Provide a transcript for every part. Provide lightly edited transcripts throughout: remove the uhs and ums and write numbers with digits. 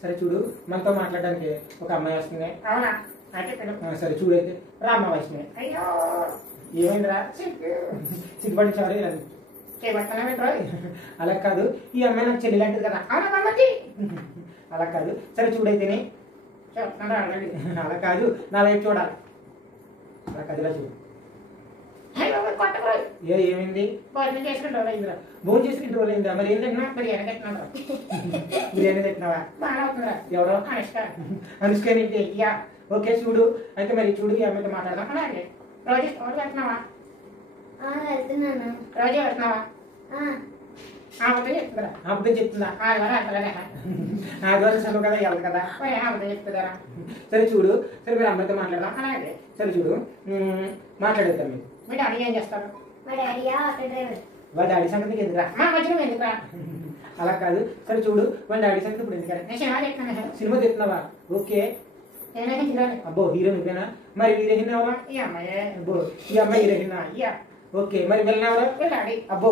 సరే చూడు, మనతో మాట్లాడడానికి ఒక అమ్మాయి వస్తుంది. అవునా? సరే చూడైతే రా అమ్మ వయసునే. అయ్యో ఏమైందిరా? సిగ్గుపడించారు. అలా కాదు, ఈ అమ్మాయి నాకు చెల్లి లాంటిది కదా. అలా కాదు, సరే చూడైతేనే. అలా కాదు, నా వైపు చూడాలి. అలా కాదు, ఇలా చూడు. ఏమైంది? భోజనం చేసుకుని రోజు అయిందిరా. భోజనం చేసి 2 రోజులు అయిందా? మరి ఏం తిన్నా? బిర్యానీ తింటున్నారా? బిర్యానీ తింటున్నావా? బాగా అవుతుందిరా. ఎవరో అనుష్క. అనుష్కనేంటి? యా. ఓకే చూడు, అయితే మరి చూడు, ఈ అమ్మాయితో మాట్లాడదాం. అలాగే రోజు వెళ్తున్నావా? వెళ్తున్నాను. రోజు వెళ్తున్నావా? ఆమెతో చెప్తుందా? అబద్ధం చెప్తుందా? ఆదివారం వెళ్తలేదా? ఆదివారం సెలవు కదా, వెళ్ళదు కదా. ఆమెతో చెప్తుందారా? సరే చూడు, సరే మీరు అమ్మాయితో మాట్లాడదాం. అలాగే సరే చూడు, మాట్లాడేద్దాం మీరు. మీ డాడీ ఏం చేస్తారు? మా డాడీయా ఆటో డ్రైవర్. వాళ్ళ డాడీ సంగతికి ఎందుకురా? మా మధ్యలో ఎందుకురా? అలా కాదు, సరే చూడు, వాళ్ళ డాడీ సంగతి ఇప్పుడు ఎందుకరా? నేను సినిమా చెప్తాను. సినిమా చెప్తున్నావా? ఓకే. నేనే హీరోని. అబ్బో, హీరో నువ్వేనా? మరి హీరోయిన్ ఎవరా? ఈ అమ్మాయే. అబ్బో, ఈ అమ్మాయి హీరోయినా? యా. ఓకే, మరి వెళ్ళినవరా? మీ డాడీ. అబ్బో,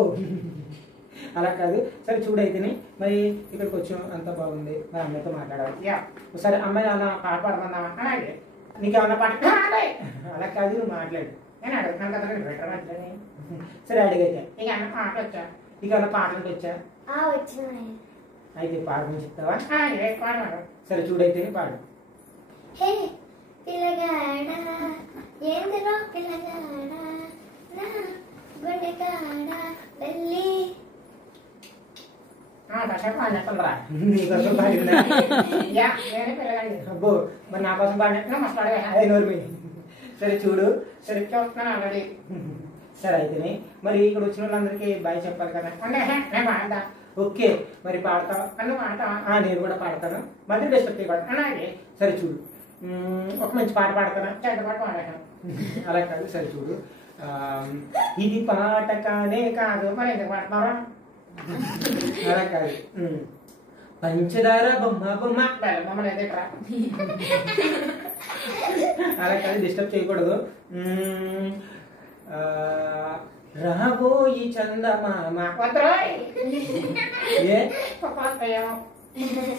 అలా కాదు, సరే చూడైతేనే. మరి ఇక్కడికి వచ్చాం, అంతా బాగుంది, మరి అమ్మాయితో మాట్లాడాలి. యా. సరే అమ్మాయి ఏమన్నా పాట పాడుతున్నావా? అలాగే నీకేమన్నా పాట? అలాగే. అలా కాదు, నువ్వు మాట్లాడు. నేను అడుగుతున్నాను కదా, నేను బెటర్ మధ్యలోని. సరే అడిగైతే, ఇక అన్న పాట వచ్చా? నీకేమన్నా పాటలకు వచ్చా? వచ్చినాయి. అయితే పాడమని చెప్తావా? ఏ పాడమన్నారు? సరే చూడైతేనే పాడు. హే పిల్లగాడా, ఏందిరో పిల్లగాడా, నా గుండెకాడా వెళ్ళి. కాసేపు పాడినట్టుందిరా. నీకోసం పాడిందా? యా, నేనే పిల్లగాడి. అబ్బో, మరి నా కోసం పాడినట్టు మస్తు అడగా. అదే నోరు. సరే చూడు, సరే చూస్తున్నాను ఆల్రెడీ. సరే అయితేనే. మరి ఇక్కడ వచ్చిన వాళ్ళందరికీ బాయ్ చెప్పాలి కదా. అంటే నేను పాడదా? ఓకే, మరి పాడతావా? అన్ను పాడతావా? నేను కూడా పాడతాను, మధ్య డిస్టర్బ్ చేయకూడదు. అలాగే సరే చూడు, ఒక మంచి పాట పాడతానా? చెడ్డ పాట పాడాను. అలా కాదు, సరే చూడు, ఇది పాట కానే కాదు. మరి ఎందుకు పాడుతున్నారా? అలా కాదు, పంచదార బొమ్మ బొమ్మ. బెల్లం మమ్మల్ని ఎదుగురా. అలా కాదు, డిస్టర్బ్ చేయకూడదు. రాబోయి చందమామ. వద్దురోయ్. ఏ వస్తాయేమో.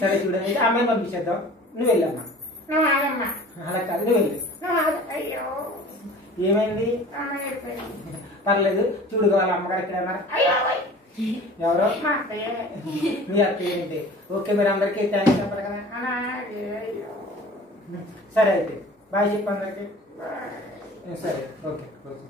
సరే చూడండి, అమ్మాయి పంపించేద్దాం, నువ్వు వెళ్ళమ్మా. నువ్వు ఆగమ్మా. అలా కాదు, నువ్వు వెళ్ళి. నువ్వు ఆగు. అయ్యో ఏమైంది? అమ్మ చెప్పింది. పర్లేదు, చూడు, వాళ్ళ అమ్మగారు ఎక్కడ ఉన్నారు? అయ్యో ఎవరో? మా అత్తయ్య. మీ అత్తయ్య ఏంటి? ఓకే, మీరు అందరికీ థ్యాంక్స్ చెప్పాలి కదా. అలాగే. అయ్యో సరే అయితే బాయ్ చెప్పు అందరికి. బాయ్. సరే, ఓకే ఓకే.